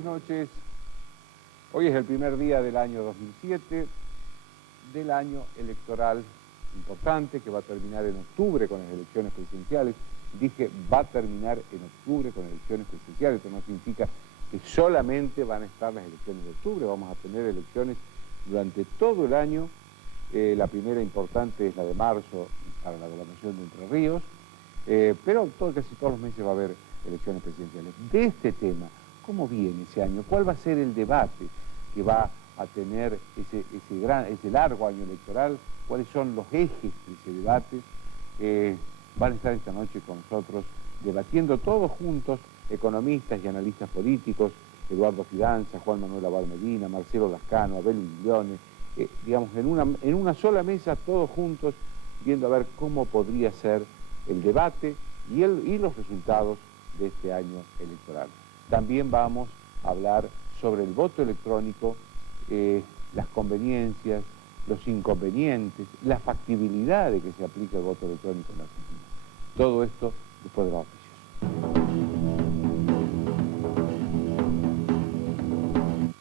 buenas noches. Hoy es el primer día del año 2007, del año electoral importante que va a terminar en octubre con las elecciones presidenciales. Dije, va a terminar en octubre con elecciones presidenciales. Esto no significa que solamente van a estar las elecciones de octubre. Vamos a tener elecciones durante todo el año. La primera importante es la de marzo para la gobernación de Entre Ríos, pero casi todos los meses va a haber elecciones presidenciales. De este tema, ¿cómo viene ese año? ¿Cuál va a ser el debate que va a tener ese largo año electoral? ¿Cuáles son los ejes de ese debate? Van a estar esta noche con nosotros debatiendo todos juntos, economistas y analistas políticos, Eduardo Fidanza, Juan Manuel Abad Medina, Marcelo Lascano, Abel Miglione, digamos, en una sola mesa, todos juntos, viendo a ver cómo podría ser el debate y los resultados de este año electoral. También vamos a hablar sobre el voto electrónico, las conveniencias, los inconvenientes, la factibilidad de que se aplique el voto electrónico en la Argentina. Todo esto después de la auspicios.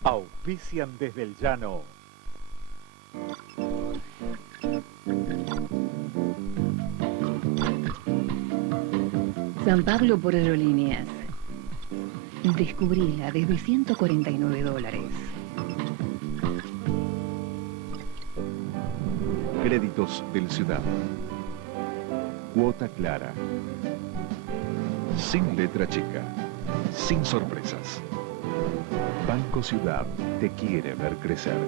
Auspician desde el llano. San Pablo por Aerolíneas. Descubrila desde $149. Créditos del Ciudad. Cuota clara. Sin letra chica. Sin sorpresas. Banco Ciudad te quiere ver crecer.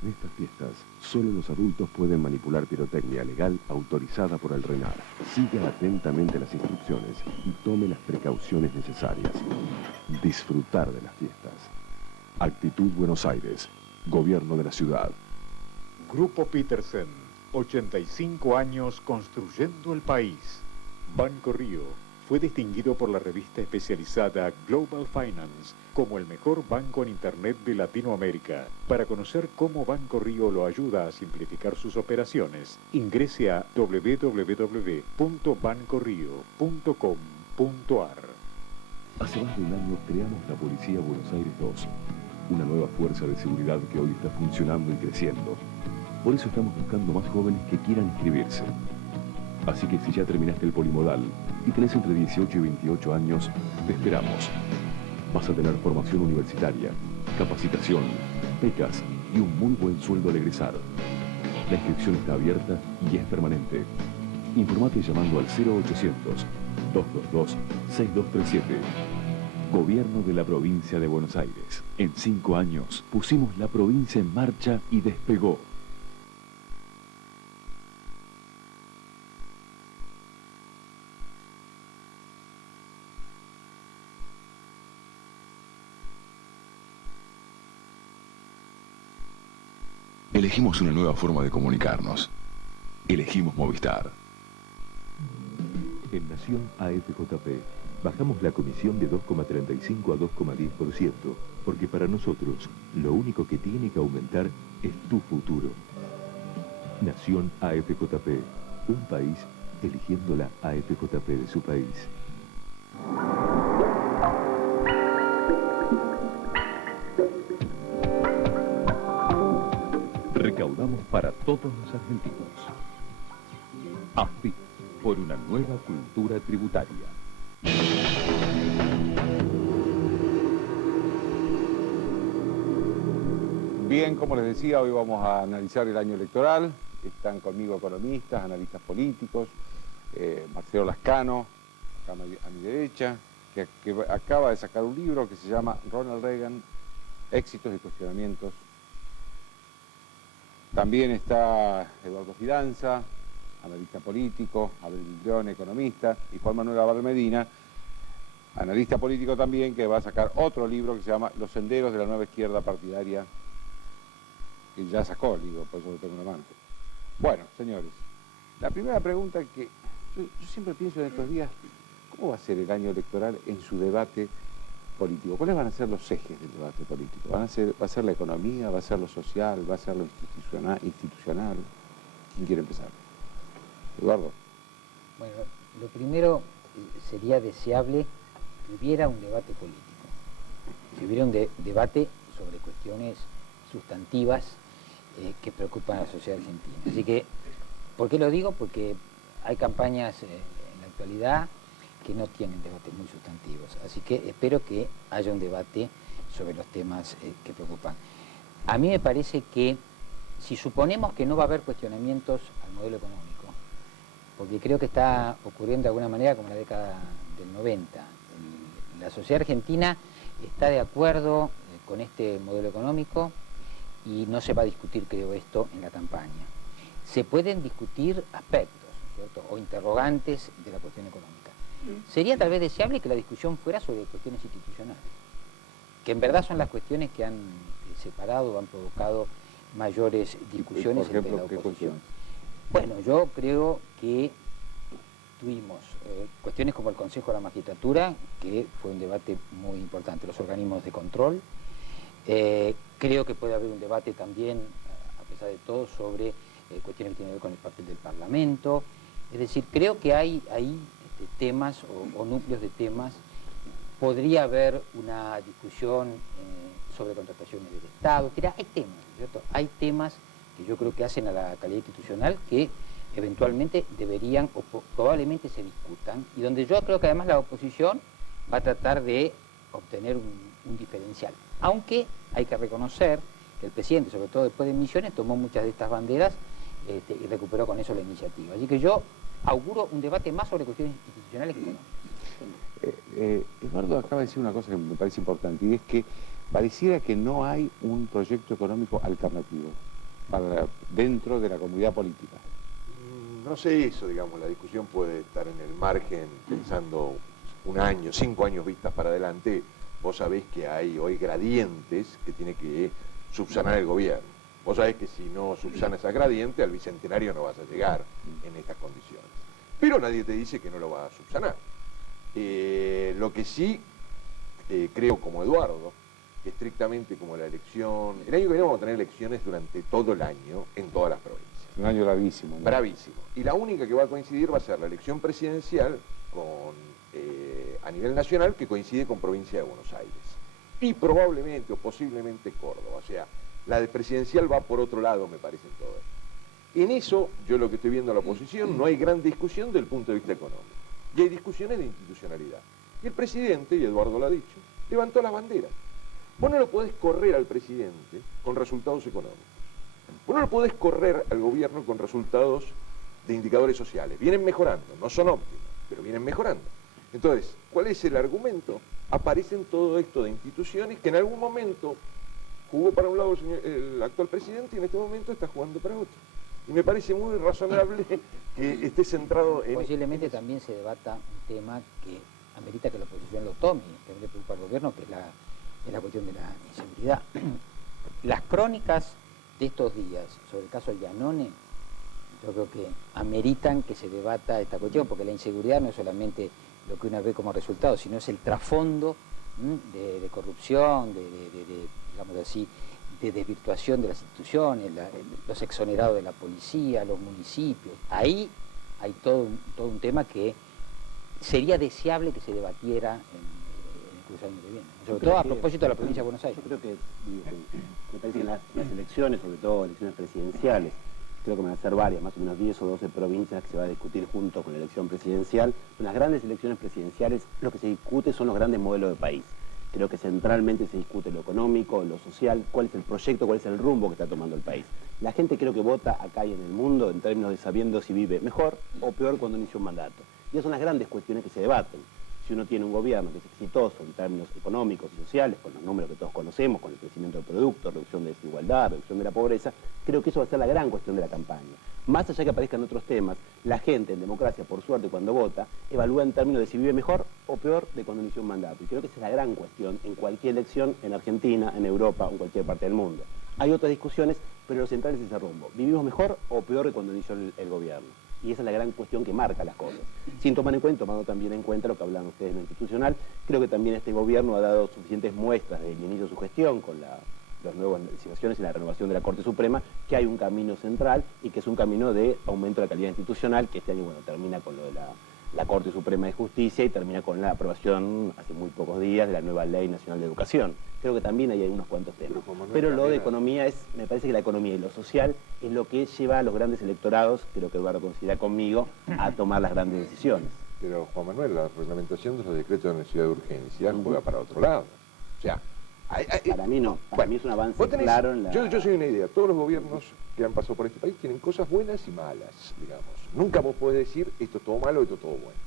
En estas fiestas, solo los adultos pueden manipular pirotecnia legal autorizada por el RENAR. Siga atentamente las instrucciones y tome las precauciones necesarias. Disfrutar de las fiestas. Actitud Buenos Aires, Gobierno de la Ciudad. Grupo Petersen, 85 años construyendo el país. Banco Río fue distinguido por la revista especializada Global Finance como el mejor banco en Internet de Latinoamérica. Para conocer cómo Banco Río lo ayuda a simplificar sus operaciones, ingrese a www.bancorio.com.ar. Hace más de un año creamos la Policía Buenos Aires 2, una nueva fuerza de seguridad que hoy está funcionando y creciendo. Por eso estamos buscando más jóvenes que quieran inscribirse. Así que si ya terminaste el polimodal y tenés entre 18 y 28 años, te esperamos. Vas a tener formación universitaria, capacitación, becas y un muy buen sueldo al egresar. La inscripción está abierta y es permanente. Informate llamando al 0800-222-6237. Gobierno de la Provincia de Buenos Aires. En 5 años pusimos la provincia en marcha y despegó. Elegimos una nueva forma de comunicarnos. Elegimos Movistar. En Nación AFJP bajamos la comisión de 2,35 a 2,10%, porque para nosotros lo único que tiene que aumentar es tu futuro. Nación AFJP, un país eligiendo la AFJP de su país. Recaudamos para todos los argentinos. AFIP, por una nueva cultura tributaria. Bien, como les decía, hoy vamos a analizar el año electoral. Están conmigo economistas, analistas políticos, Marcelo Lascano, acá a mi derecha, que acaba de sacar un libro que se llama Ronald Reagan, Éxitos y Cuestionamientos. También está Eduardo Fidanza, analista político, Abel Miglione, economista, y Juan Manuel Abad Medina, analista político también, que va a sacar otro libro que se llama Los senderos de la nueva izquierda partidaria, que ya sacó el libro, por eso lo tengo en la mano. Bueno, señores, la primera pregunta que yo siempre pienso en estos días, ¿cómo va a ser el año electoral en su debate político? ¿Cuáles van a ser los ejes del debate político? ¿Va a ser la economía? ¿Va a ser lo social? ¿Va a ser lo institucional? ¿Quién quiere empezar? Eduardo. Bueno, lo primero sería deseable que hubiera un debate político. que hubiera un debate sobre cuestiones sustantivas que preocupan a la sociedad argentina. Así que, ¿por qué lo digo? Porque hay campañas en la actualidad que no tienen debates muy sustantivos. Así que espero que haya un debate sobre los temas que preocupan. A mí me parece que si suponemos que no va a haber cuestionamientos al modelo económico, porque creo que está ocurriendo de alguna manera como en la década del 90, la sociedad argentina está de acuerdo con este modelo económico y no se va a discutir, creo, esto en la campaña. Se pueden discutir aspectos, ¿cierto?, o interrogantes de la cuestión económica. Sería tal vez deseable que la discusión fuera sobre cuestiones institucionales, que en verdad son las cuestiones que han separado o han provocado mayores discusiones por ejemplo, entre la ¿qué oposición. cuestiones? Bueno, yo creo que tuvimos cuestiones como el Consejo de la Magistratura, que fue un debate muy importante, los organismos de control. Creo que puede haber un debate también, a pesar de todo, sobre cuestiones que tienen que ver con el papel del Parlamento. Es decir, creo que hay ahí temas o núcleos de temas. Podría haber una discusión sobre contrataciones del Estado. Mira, hay temas, ¿cierto? Hay temas que yo creo que hacen a la calidad institucional que eventualmente deberían o probablemente se discutan, y donde yo creo que además la oposición va a tratar de obtener un diferencial. Aunque hay que reconocer que el presidente, sobre todo después de Misiones, tomó muchas de estas banderas y recuperó con eso la iniciativa. Así que yo auguro un debate más sobre cuestiones institucionales que económicas. Eduardo acaba de decir una cosa que me parece importante, y es que pareciera que no hay un proyecto económico alternativo dentro de la comunidad política. No sé eso, digamos, la discusión puede estar en el margen, pensando un año, 5 años vistas para adelante. Vos sabés que hay hoy gradientes que tiene que subsanar el gobierno. Vos sabés que si no subsana esa gradiente, al bicentenario no vas a llegar en estas condiciones. Pero nadie te dice que no lo va a subsanar. Lo que sí creo, como Eduardo, que estrictamente como la elección... El año que viene vamos a tener elecciones durante todo el año en todas las provincias. Un año bravísimo, ¿no? Bravísimo. Y la única que va a coincidir va a ser la elección presidencial a nivel nacional, que coincide con provincia de Buenos Aires. Y probablemente o posiblemente Córdoba. O sea, la de presidencial va por otro lado, me parece, en todo esto. En eso, yo lo que estoy viendo a la oposición, no hay gran discusión del punto de vista económico. Y hay discusiones de institucionalidad. Y el presidente, y Eduardo lo ha dicho, levantó las banderas. Vos no lo podés correr al presidente con resultados económicos. Vos no lo podés correr al gobierno con resultados de indicadores sociales. Vienen mejorando, no son óptimos, pero vienen mejorando. Entonces, ¿cuál es el argumento? Aparecen todo esto de instituciones que en algún momento jugó para un lado el actual presidente y en este momento está jugando para otro. Y me parece muy razonable que esté centrado en... Posiblemente también se debata un tema que amerita que la oposición lo tome, que le preocupa al gobierno, que es la cuestión de la inseguridad. Las crónicas de estos días sobre el caso Giannone, yo creo que ameritan que se debata esta cuestión, porque la inseguridad no es solamente lo que uno ve como resultado, sino es el trasfondo de corrupción, digamos así, de desvirtuación de las instituciones, los exonerados de la policía, los municipios. Ahí hay todo un tema que sería deseable que se debatiera en el curso del año que viene, sobre todo a propósito de la provincia de Buenos Aires. Yo creo que, me parece que las elecciones, sobre todo elecciones presidenciales, creo que van a ser varias, más o menos 10 o 12 provincias que se va a discutir junto con la elección presidencial. En las grandes elecciones presidenciales lo que se discute son los grandes modelos de país. Creo que centralmente se discute lo económico, lo social, cuál es el proyecto, cuál es el rumbo que está tomando el país. La gente creo que vota acá y en el mundo en términos de sabiendo si vive mejor o peor cuando inicia un mandato. Y esas son las grandes cuestiones que se debaten. Si uno tiene un gobierno que es exitoso en términos económicos y sociales, con los números que todos conocemos, con el crecimiento del producto, reducción de desigualdad, reducción de la pobreza, creo que eso va a ser la gran cuestión de la campaña. Más allá que aparezcan otros temas, la gente en democracia, por suerte, cuando vota, evalúa en términos de si vive mejor o peor de cuando inició un mandato. Y creo que esa es la gran cuestión en cualquier elección, en Argentina, en Europa o en cualquier parte del mundo. Hay otras discusiones, pero lo central es ese rumbo. ¿Vivimos mejor o peor de cuando inició el gobierno? Y esa es la gran cuestión que marca las cosas. Sin tomar en cuenta, tomando también en cuenta lo que hablan ustedes de lo institucional, creo que también este gobierno ha dado suficientes muestras desde el inicio de su gestión con las nuevas legislaciones y la renovación de la Corte Suprema, que hay un camino central y que es un camino de aumento de la calidad institucional, que este año, bueno, termina con lo de la Corte Suprema de Justicia y termina con la aprobación hace muy pocos días de la nueva Ley Nacional de Educación. Creo que también hay unos cuantos temas. Pero lo de economía me parece que la economía y lo social es lo que lleva a los grandes electorados, creo que Eduardo coincida conmigo, a tomar las grandes decisiones. Pero Juan Manuel, la reglamentación de los decretos de necesidad de urgencia juega para otro lado. O sea, para mí no, para mí es un avance claro en la... Yo soy una idea, todos los gobiernos que han pasado por este país tienen cosas buenas y malas, digamos. Nunca vos podés decir esto es todo malo, esto es todo bueno.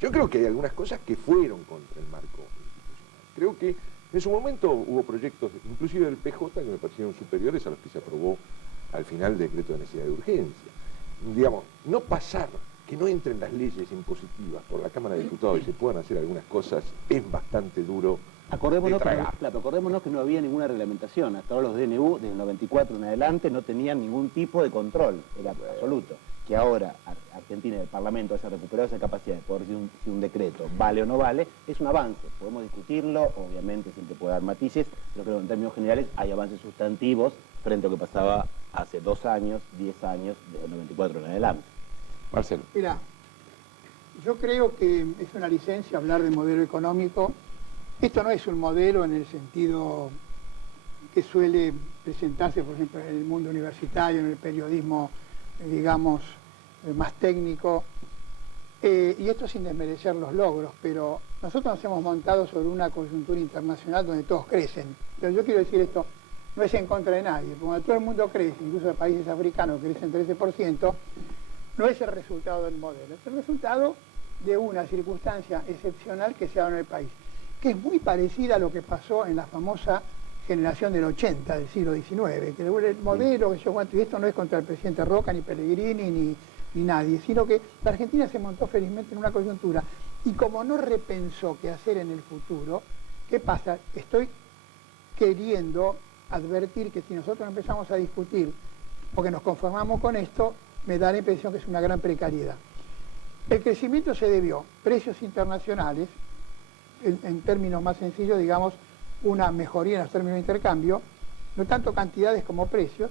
Yo creo que hay algunas cosas que fueron contra el marco institucional. Creo que en su momento hubo proyectos, inclusive del PJ, que me parecieron superiores a los que se aprobó al final del decreto de necesidad de urgencia. Digamos, no pasar, que no entren las leyes impositivas por la Cámara de Diputados y se puedan hacer algunas cosas, es bastante duro. Acordémonos que no había ninguna reglamentación. Hasta ahora los DNU, desde el 94 en adelante, no tenían ningún tipo de control. Era absoluto. Que ahora Argentina y el Parlamento haya recuperado esa capacidad de poder decir si un decreto vale o no vale, es un avance. Podemos discutirlo, obviamente siempre puede dar matices, pero creo que en términos generales hay avances sustantivos frente a lo que pasaba hace 2 años, 10 años, desde el 94 en adelante. Marcelo. Mira, yo creo que es una licencia hablar de modelo económico. Esto no es un modelo en el sentido que suele presentarse, por ejemplo, en el mundo universitario, en el periodismo, digamos, más técnico. Y esto sin desmerecer los logros, pero nosotros nos hemos montado sobre una coyuntura internacional donde todos crecen. Pero yo quiero decir esto, no es en contra de nadie, porque cuando todo el mundo crece, incluso los países africanos crecen 13%, no es el resultado del modelo, es el resultado de una circunstancia excepcional que se ha dado en el país, que es muy parecida a lo que pasó en la famosa generación del 80 del siglo XIX, que el modelo, que yo cuento, y esto no es contra el presidente Roca, ni Pellegrini, ni nadie, sino que la Argentina se montó felizmente en una coyuntura, y como no repensó qué hacer en el futuro, ¿qué pasa? Estoy queriendo advertir que si nosotros empezamos a discutir, porque nos conformamos con esto, me da la impresión que es una gran precariedad. El crecimiento se debió a precios internacionales, en términos más sencillos, digamos, una mejoría en los términos de intercambio, no tanto cantidades como precios.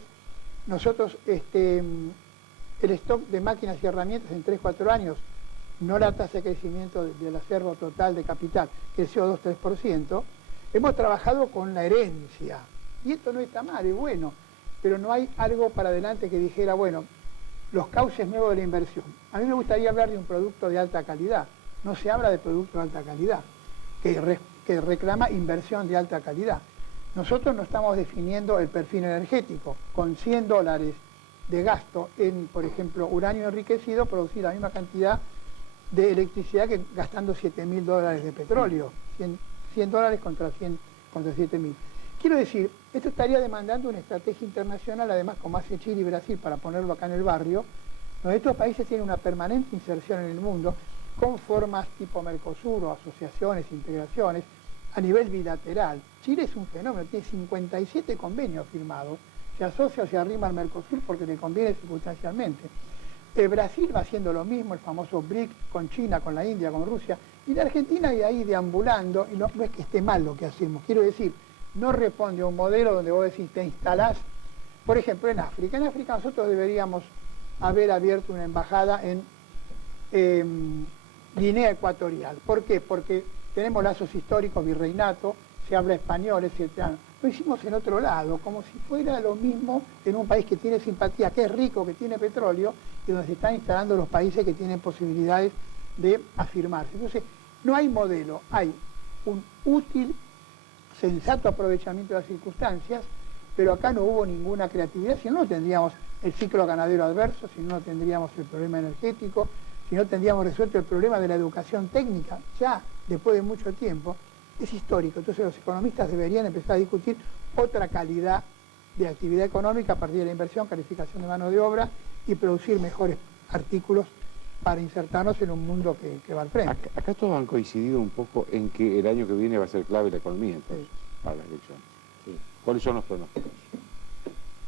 Nosotros, el stock de máquinas y herramientas en 3-4 años, no la tasa de crecimiento del acervo total de capital, creció 2-3%, hemos trabajado con la herencia, y esto no está mal, es bueno, pero no hay algo para adelante que dijera, bueno, los cauces nuevos de la inversión. A mí me gustaría hablar de un producto de alta calidad, no se habla de producto de alta calidad, que reclama inversión de alta calidad. Nosotros no estamos definiendo el perfil energético, con $100 de gasto en, por ejemplo, uranio enriquecido, producir la misma cantidad de electricidad que gastando $7.000 de petróleo, $100 contra 7.000. Quiero decir, esto estaría demandando una estrategia internacional, además como hace Chile y Brasil, para ponerlo acá en el barrio, donde estos países tienen una permanente inserción en el mundo, con formas tipo Mercosur o asociaciones, integraciones, a nivel bilateral. Chile es un fenómeno, tiene 57 convenios firmados, se asocia o se arrima al Mercosur porque le conviene circunstancialmente. Brasil va haciendo lo mismo, el famoso BRIC, con China, con la India, con Rusia, y la Argentina de ahí deambulando, y no es que esté mal lo que hacemos, quiero decir, no responde a un modelo donde vos decís, te instalás, por ejemplo, en África. En África nosotros deberíamos haber abierto una embajada en Guinea Ecuatorial. ¿Por qué? Porque tenemos lazos históricos, virreinato, se habla español, etc. Lo hicimos en otro lado, como si fuera lo mismo en un país que tiene simpatía, que es rico, que tiene petróleo, y donde se están instalando los países que tienen posibilidades de afirmarse. Entonces, no hay modelo, hay un útil, sensato aprovechamiento de las circunstancias, pero acá no hubo ninguna creatividad, si no tendríamos el ciclo ganadero adverso, si no tendríamos el problema energético, si no tendríamos resuelto el problema de la educación técnica, ya después de mucho tiempo, es histórico. Entonces los economistas deberían empezar a discutir otra calidad de actividad económica a partir de la inversión, calificación de mano de obra y producir mejores artículos para insertarnos en un mundo que va al frente. Acá todos han coincidido un poco en que el año que viene va a ser clave la economía, entonces, para las elecciones. Sí. ¿Cuáles son los pronósticos?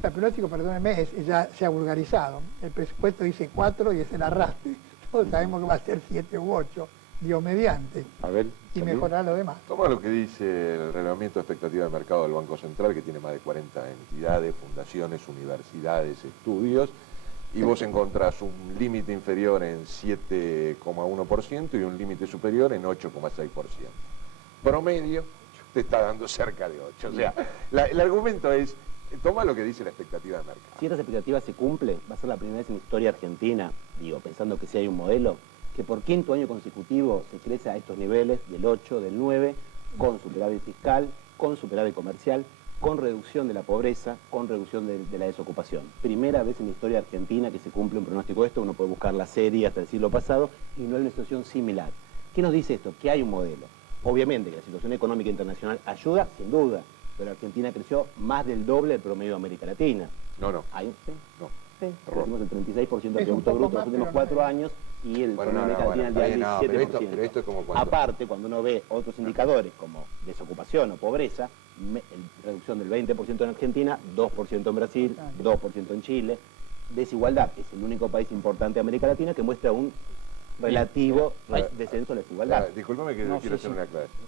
El pronóstico, perdónenme, ya se ha vulgarizado. El presupuesto dice 4 y es el arrastre. Todos sabemos que va a ser 7 u 8, Dios mediante. A ver, y mejorar lo demás. Toma lo que dice el relevamiento de expectativa de mercado del Banco Central, que tiene más de 40 entidades, fundaciones, universidades, estudios. y vos encontrás un límite inferior en 7,1% y un límite superior en 8,6%. Promedio te está dando cerca de 8. O sea, el argumento es, toma lo que dice la expectativa de mercado. Si esa expectativa se cumple, va a ser la primera vez en la historia argentina, digo, pensando que sí hay un modelo, que por quinto año consecutivo se crece a estos niveles del 8, del 9, con superávit fiscal, con superávit comercial, con reducción de la pobreza, con reducción de la desocupación. Primera vez en la historia argentina que se cumple un pronóstico de esto, uno puede buscar la serie hasta el siglo pasado, y no hay una situación similar. ¿Qué nos dice esto? Que hay un modelo. Obviamente que la situación económica internacional ayuda, sin duda, pero Argentina creció más del doble del promedio de América Latina. No. ¿Sí? No. Sí, crecimos el 36% del Es un Producto poco Bruto más, en los últimos pero 4 años y el promedio de América Latina el día del 17%. Pero esto es como cuando... Aparte, cuando uno ve otros indicadores como desocupación o pobreza, reducción del 20% en Argentina, 2% en Brasil, 2% en Chile. Desigualdad, es el único país importante de América Latina que muestra un relativo descenso de la desigualdad. Disculpame que quiero hacer una aclaración.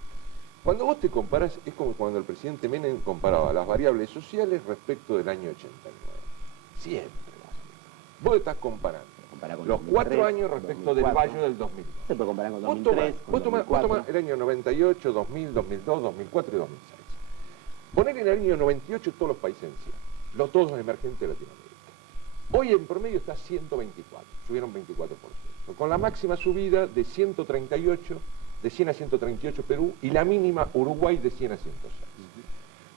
Cuando vos te comparás, es como cuando el presidente Menem comparaba las variables sociales respecto del año 89. Siempre. Vos estás comparando Con los 4 años respecto 2004. del Valle del 2000. Se puede comparar con 2003, Vos tomás el año 98, 2000, 2002, 2004 y 2006. Poner en el año 98 todos los países en 100, todos los emergentes de Latinoamérica. Hoy en promedio está 124, subieron 24%, con la máxima subida de 138, de 100 a 138 Perú, y la mínima Uruguay de 100 a 106.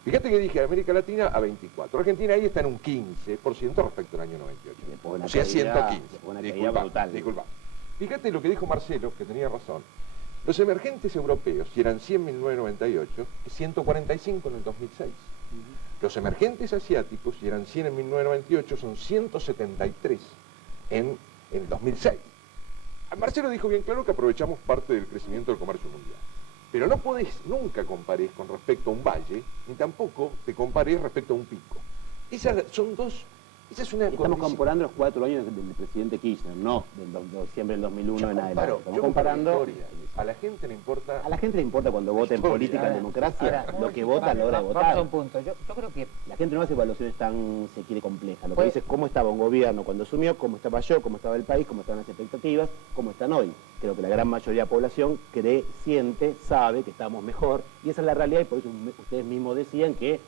Fíjate que dije América Latina a 24. Argentina ahí está en un 15% respecto al año 98. O sea, 115. Disculpa. Fíjate lo que dijo Marcelo, que tenía razón. Los emergentes europeos, si eran 100 en 1998, es 145 en el 2006. Los emergentes asiáticos, si eran 100 en 1998, son 173 en el 2006. Marcelo dijo bien claro que aprovechamos parte del crecimiento del comercio mundial. Pero no podés, nunca compares con respecto a un valle, ni tampoco te compares respecto a un pico. Esas son dos, esa es una Estamos comparando los 4 años del presidente Kirchner, no de diciembre del 2001 en adelante. Estamos comparando... A la gente le importa... A la gente le importa cuando vota en política, en democracia, lo que vota a la hora de votar. Vamos a un punto. Yo creo que la gente no hace evaluaciones tan, se quiere, complejas. Lo que dice es cómo estaba un gobierno cuando asumió, cómo estaba yo, cómo estaba el país, cómo estaban las expectativas, cómo están hoy. Creo que la gran mayoría de la población cree, siente, sabe que estamos mejor, y esa es la realidad, y por eso ustedes mismos decían que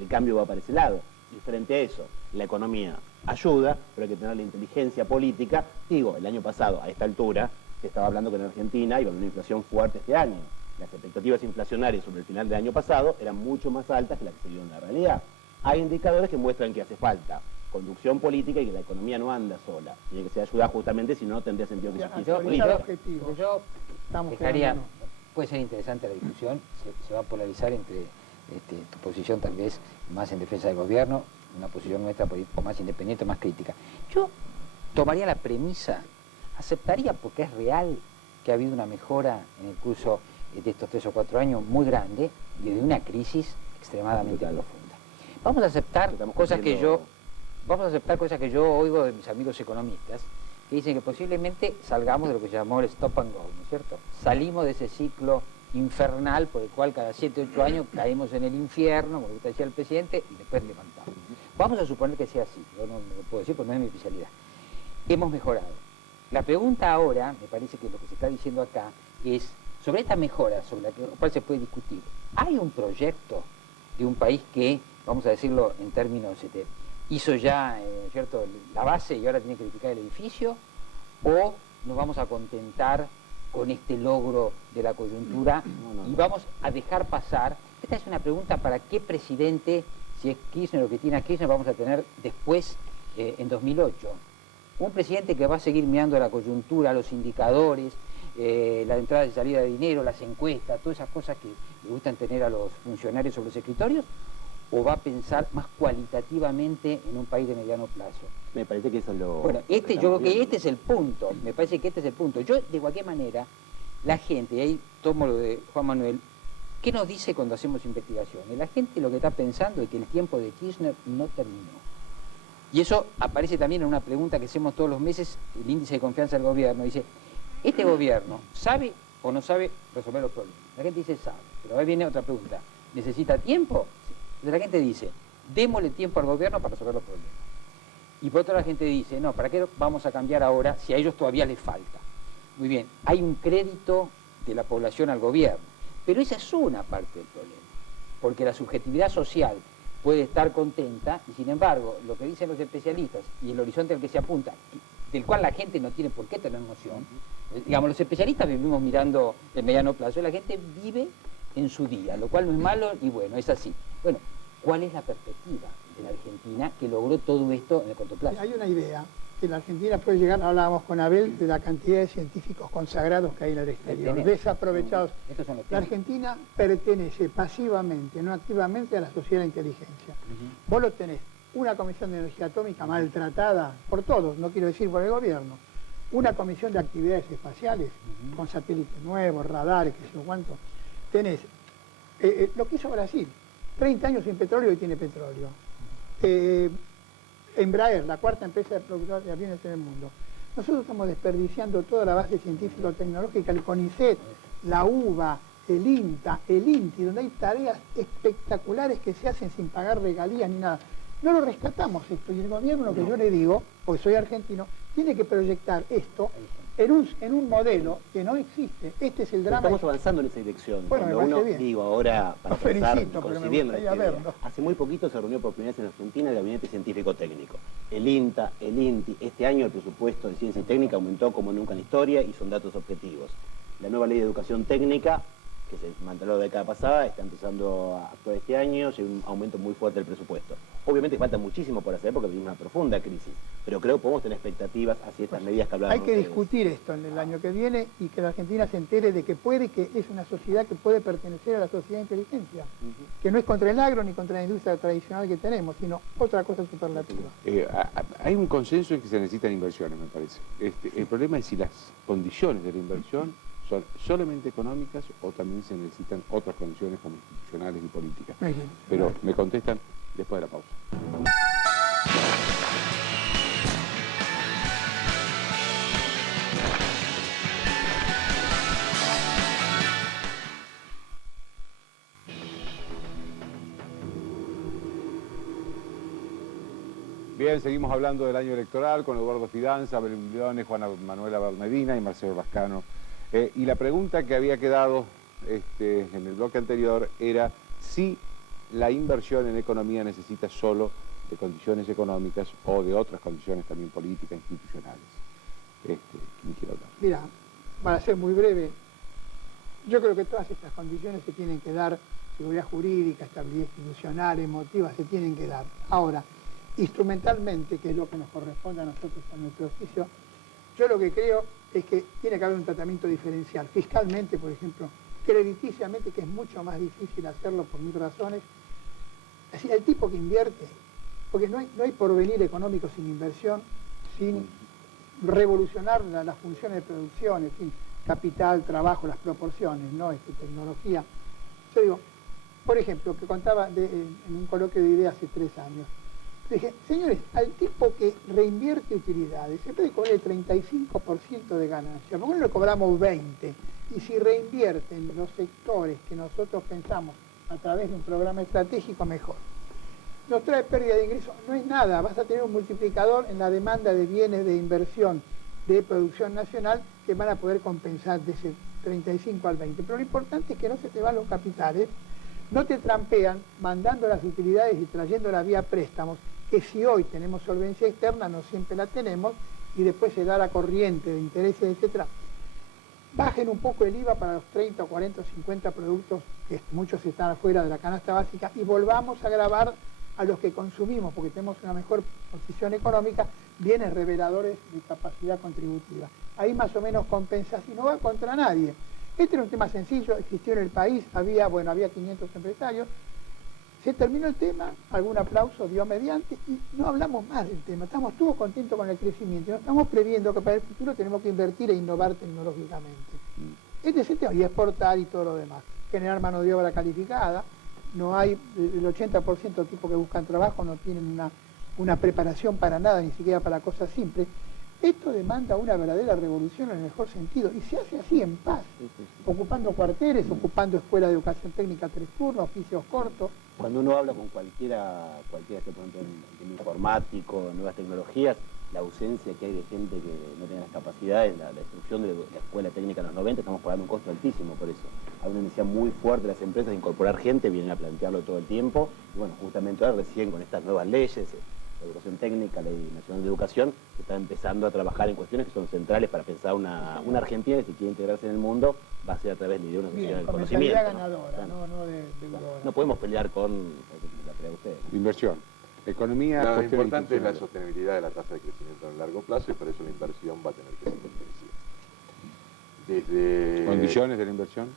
el cambio va para ese lado. Y frente a eso, la economía ayuda, pero hay que tener la inteligencia política. Digo, el año pasado, a esta altura, se estaba hablando que en Argentina iba a haber una inflación fuerte este año. Las expectativas inflacionarias sobre el final del año pasado eran mucho más altas que las que se dieron en la realidad. Hay indicadores que muestran que hace falta conducción política y que la economía no anda sola. Tiene que ser ayudada justamente, si no tendría sentido que se hiciese política. Yo dejaría, puede ser interesante la discusión, se va a polarizar entre tu posición tal vez más en defensa del gobierno, una posición nuestra o más independiente, más crítica. Yo tomaría la premisa, aceptaría porque es real que ha habido una mejora en el curso de estos 3 o 4 años muy grande y de una crisis extremadamente profunda. Vamos a aceptar cosas que yo oigo de mis amigos economistas que dicen que posiblemente salgamos de lo que se llamó el stop and go, ¿no es cierto? Salimos de ese ciclo infernal por el cual cada 7 o 8 años caemos en el infierno, como decía el presidente, y después levantamos. Vamos a suponer que sea así, yo no lo puedo decir porque no es mi especialidad. Hemos mejorado. La pregunta ahora, me parece que lo que se está diciendo acá, es sobre esta mejora, sobre la cual se puede discutir. ¿Hay un proyecto de un país que, vamos a decirlo en términos, hizo ya ¿cierto? La base y ahora tiene que edificar el edificio? ¿O nos vamos a contentar con este logro de la coyuntura y vamos a dejar pasar? Esta es una pregunta para qué presidente, si es Kirchner o Cristina Kirchner, vamos a tener después en 2008. Un presidente que va a seguir mirando la coyuntura, los indicadores, la entrada y salida de dinero, las encuestas, todas esas cosas que le gustan tener a los funcionarios sobre los escritorios, o va a pensar más cualitativamente en un país de mediano plazo. Me parece que eso es lo... Bueno, yo creo que este es el punto, me parece que este es el punto. Yo, de cualquier manera, la gente, y ahí tomo lo de Juan Manuel, ¿qué nos dice cuando hacemos investigaciones? La gente lo que está pensando es que el tiempo de Kirchner no terminó. Y eso aparece también en una pregunta que hacemos todos los meses, el índice de confianza del gobierno. Dice, ¿este gobierno sabe o no sabe resolver los problemas? La gente dice sabe, pero ahí viene otra pregunta. ¿Necesita tiempo? Sí. Entonces la gente dice, démosle tiempo al gobierno para resolver los problemas. Y por otro lado la gente dice, no, ¿para qué vamos a cambiar ahora si a ellos todavía les falta? Muy bien, hay un crédito de la población al gobierno, pero esa es una parte del problema, porque la subjetividad social puede estar contenta y sin embargo lo que dicen los especialistas y el horizonte al que se apunta, del cual la gente no tiene por qué tener noción, digamos, los especialistas vivimos mirando el mediano plazo, la gente vive en su día, lo cual no es malo y bueno, es así. Bueno, ¿cuál es la perspectiva de la Argentina que logró todo esto en el corto plazo? Hay una idea que la Argentina puede llegar, hablábamos con Abel, de la cantidad de científicos consagrados que hay en el exterior, desaprovechados. La Argentina pertenece pasivamente, no activamente, a la sociedad de la inteligencia. Vos lo tenés, una comisión de energía atómica maltratada por todos, no quiero decir por el gobierno, una comisión de actividades espaciales, con satélites nuevos, radares, qué sé yo cuánto. Tenés lo que hizo Brasil, 30 años sin petróleo y tiene petróleo. Embraer, la cuarta empresa de producción de aviones en el mundo. Nosotros estamos desperdiciando toda la base científico-tecnológica, el CONICET, la UBA, el INTA, el INTI, donde hay tareas espectaculares que se hacen sin pagar regalías ni nada. No lo rescatamos esto, y el gobierno, lo que yo le digo, porque soy argentino, tiene que proyectar esto en un modelo que no existe. Este es el drama. Estamos avanzando en esa dirección. Bueno, cuando uno, digo, ahora, para empezar, coincidiendo en esta idea, hace muy poquito se reunió por primera vez en Argentina el Gabinete Científico-Técnico. El INTA, el INTI, este año el presupuesto de ciencia y técnica aumentó como nunca en la historia y son datos objetivos. La nueva ley de educación técnica, que se mantuvo la década pasada, está empezando a actuar este año, y hay un aumento muy fuerte del presupuesto. Obviamente falta muchísimo por hacer porque vivimos una profunda crisis, pero creo que podemos tener expectativas hacia estas medidas que hablábamos. Hay que discutir esto en el año que viene y que la Argentina se entere de que puede, que es una sociedad que puede pertenecer a la sociedad de inteligencia, que no es contra el agro ni contra la industria tradicional que tenemos, sino otra cosa superlativa. Hay un consenso en que se necesitan inversiones, me parece. El problema es si las condiciones de la inversión son solamente económicas o también se necesitan otras condiciones como institucionales y políticas. Pero me contestan después de la pausa. Bien, seguimos hablando del año electoral con Eduardo Fidanza, Belén Briones, Juana Manuela Bermedina y Marcelo Lascano. Y la pregunta que había quedado en el bloque anterior era si la inversión en economía necesita solo de condiciones económicas o de otras condiciones también políticas, institucionales. ¿Quién quiere hablar? Mira, para ser muy breve, yo creo que todas estas condiciones se tienen que dar, seguridad jurídica, estabilidad institucional, emotiva, se tienen que dar. Ahora, instrumentalmente, que es lo que nos corresponde a nosotros a nuestro oficio, yo lo que creo es que tiene que haber un tratamiento diferencial. Fiscalmente, por ejemplo, crediticiamente, que es mucho más difícil hacerlo por mil razones. Así, el tipo que invierte, porque no hay porvenir económico sin inversión, sin revolucionar las funciones de producción, en fin, capital, trabajo, las proporciones, ¿no? Tecnología. Yo digo, por ejemplo, que contaba en un coloquio de ideas hace 3 años, dije, señores, al tipo que reinvierte utilidades, se puede cobrar el 35% de ganancia, ¿por qué no le cobramos 20%? Y si reinvierten los sectores que nosotros pensamos a través de un programa estratégico, mejor. Nos trae pérdida de ingresos, no es nada, vas a tener un multiplicador en la demanda de bienes de inversión de producción nacional que van a poder compensar de ese 35 al 20. Pero lo importante es que no se te van los capitales, no te trampean mandando las utilidades y trayéndolas vía préstamos, que si hoy tenemos solvencia externa, no siempre la tenemos, y después se da la corriente de intereses, etc. Bajen un poco el IVA para los 30, 40, 50 productos, que muchos están afuera de la canasta básica, y volvamos a grabar a los que consumimos, porque tenemos una mejor posición económica, bienes reveladores de capacidad contributiva. Ahí más o menos compensas y no va contra nadie. Este era un tema sencillo, existió en el país, había 500 empresarios, se terminó el tema, algún aplauso dio mediante y no hablamos más del tema, estamos todos contentos con el crecimiento, no estamos previendo que para el futuro tenemos que invertir e innovar tecnológicamente. Este es el tema, y exportar y todo lo demás, generar mano de obra calificada, no hay, el 80% de tipos que buscan trabajo no tienen una preparación para nada, ni siquiera para cosas simples. Esto demanda una verdadera revolución en el mejor sentido y se hace así en paz, ocupando cuarteles, ocupando escuelas de educación técnica 3 turnos, oficios cortos. Cuando uno habla con cualquiera que por ejemplo en informático, nuevas tecnologías, la ausencia que hay de gente que no tiene las capacidades, la destrucción de la escuela técnica en los 90, estamos pagando un costo altísimo por eso. Hay una necesidad muy fuerte de las empresas de incorporar gente, vienen a plantearlo todo el tiempo, y bueno, justamente ahora recién con estas nuevas leyes, la educación técnica, la Ley Nacional de Educación, que está empezando a trabajar en cuestiones que son centrales para pensar una Argentina que si quiere integrarse en el mundo va a ser a través de una sociedad del conocimiento. Ganadora, no de deudora. No podemos pelear con la pelea de ustedes. Inversión. Economía. Lo importante es la sostenibilidad de la tasa de crecimiento en el largo plazo y por eso la inversión va a tener que seguir creciendo. Desde ¿Condiciones de la inversión?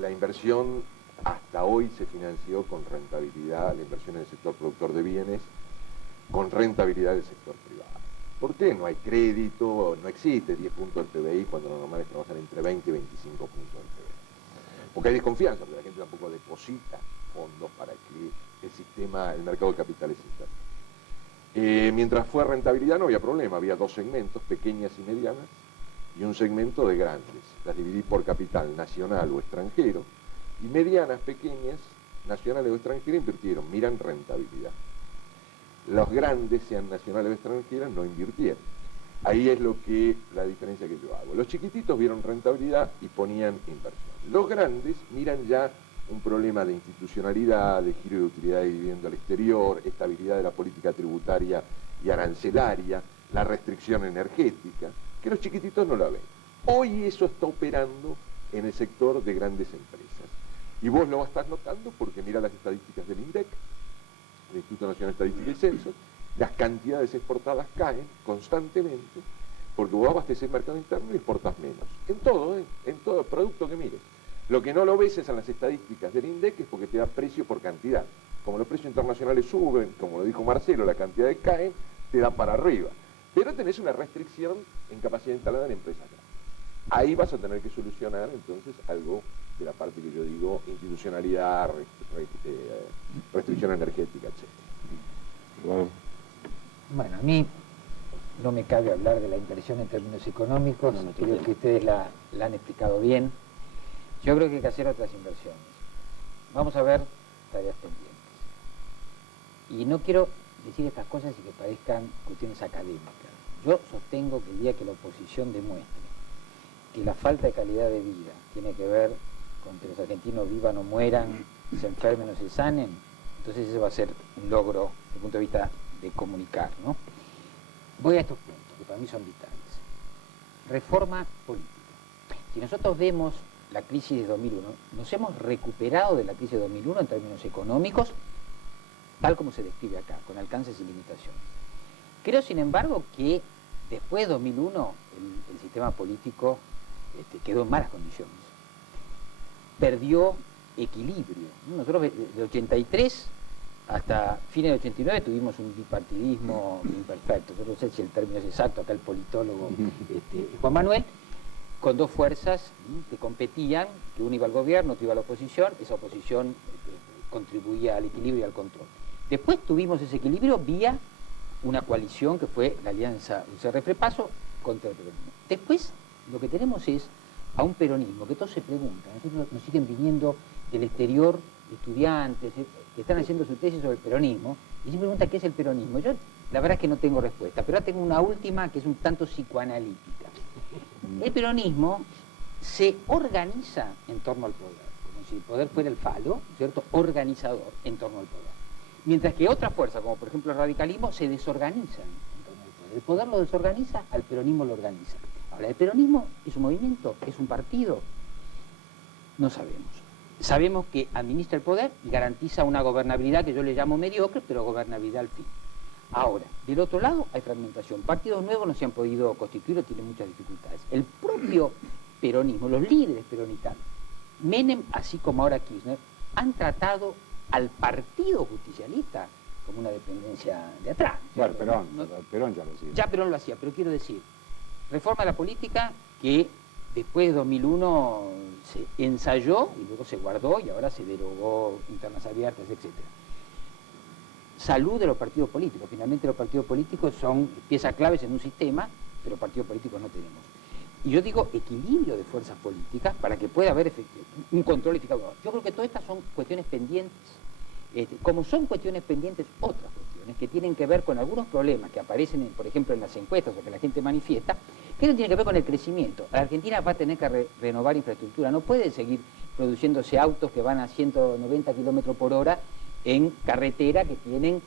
La inversión hasta hoy se financió con rentabilidad, la inversión en el sector productor de bienes, con rentabilidad del sector privado. ¿Por qué? No hay crédito, no existe 10 puntos del PBI cuando lo normal es trabajar entre 20 y 25 puntos del PBI. Porque hay desconfianza, porque la gente tampoco deposita fondos para que el sistema, el mercado de capitales interno. Mientras fue rentabilidad no había problema, había 2 segmentos, pequeñas y medianas, y un segmento de grandes. Las dividí por capital nacional o extranjero, y medianas, pequeñas, nacionales o extranjeras invirtieron, miran rentabilidad. Los grandes, sean nacionales o extranjeras, no invirtieron. Ahí es la diferencia que yo hago. Los chiquititos vieron rentabilidad y ponían inversión. Los grandes miran ya un problema de institucionalidad, de giro de utilidad y dividendo al exterior, estabilidad de la política tributaria y arancelaria, la restricción energética, que los chiquititos no la ven. Hoy eso está operando en el sector de grandes empresas. Y vos lo estás notando porque mira las estadísticas del INDEC, el Instituto Nacional de Estadística y Censos, las cantidades exportadas caen constantemente porque vos abasteces el mercado interno y exportas menos. En todo producto que mires. Lo que no lo ves es en las estadísticas del INDEC, es porque te da precio por cantidad. Como los precios internacionales suben, como lo dijo Marcelo, las cantidades caen, te da para arriba. Pero tenés una restricción en capacidad instalada en empresas grandes. Ahí vas a tener que solucionar entonces algo de la parte que yo digo, institucionalidad, restricción energética, etc. Bueno, a mí no me cabe hablar de la inversión en términos económicos, creo que ustedes la han explicado bien. Yo creo que hay que hacer otras inversiones. Vamos a ver tareas pendientes. Y no quiero decir estas cosas y que parezcan cuestiones académicas. Yo sostengo que el día que la oposición demuestre que la falta de calidad de vida tiene que ver con que los argentinos vivan o mueran, se enfermen o se sanen, entonces ese va a ser un logro desde el punto de vista de comunicar, ¿no? Voy a estos puntos que para mí son vitales. Reforma política. Si nosotros vemos la crisis de 2001, nos hemos recuperado de la crisis de 2001 en términos económicos, tal como se describe acá, con alcances y limitaciones. Creo, sin embargo, que después de 2001 el sistema político quedó en malas condiciones. Perdió equilibrio. Nosotros de 83 hasta fines de 89 tuvimos un bipartidismo imperfecto. Yo no sé si el término es exacto, acá el politólogo Juan Manuel, con 2 fuerzas que competían, que uno iba al gobierno, otro iba a la oposición, esa oposición contribuía al equilibrio y al control. Después tuvimos ese equilibrio vía una coalición que fue la alianza UCR-FREPASO contra el peronismo. Después lo que tenemos es a un peronismo que todos se preguntan, nosotros nos siguen viniendo del exterior estudiantes que están haciendo su tesis sobre el peronismo y se preguntan qué es el peronismo. Yo la verdad es que no tengo respuesta, pero ahora tengo una última que es un tanto psicoanalítica. El peronismo se organiza en torno al poder, como si el poder fuera el falo, ¿cierto?, organizador en torno al poder. Mientras que otra fuerza, como por ejemplo el radicalismo, se desorganiza en torno al poder. El poder lo desorganiza, al peronismo lo organiza. Ahora, ¿el peronismo es un movimiento? ¿Es un partido? No sabemos. Sabemos que administra el poder y garantiza una gobernabilidad que yo le llamo mediocre, pero gobernabilidad al fin. Ahora, del otro lado hay fragmentación. Partidos nuevos no se han podido constituir o tienen muchas dificultades. El propio peronismo, los líderes peronistas, Menem, así como ahora Kirchner, han tratado al partido justicialista como una dependencia de atrás. Bueno, Perón ya lo hacía. Ya Perón lo hacía, pero quiero decir, reforma de la política que después de 2001 se ensayó y luego se guardó y ahora se derogó internas abiertas, etc. Salud de los partidos políticos. Finalmente los partidos políticos son piezas claves en un sistema pero partidos políticos no tenemos. Y yo digo equilibrio de fuerzas políticas para que pueda haber un control eficaz. Yo creo que todas estas son cuestiones pendientes, como son cuestiones pendientes otras cuestiones que tienen que ver con algunos problemas que aparecen, por ejemplo, en las encuestas o que la gente manifiesta, que no tienen que ver con el crecimiento. La Argentina va a tener que renovar infraestructura, no puede seguir produciéndose autos que van a 190 kilómetros por hora en carretera que tienen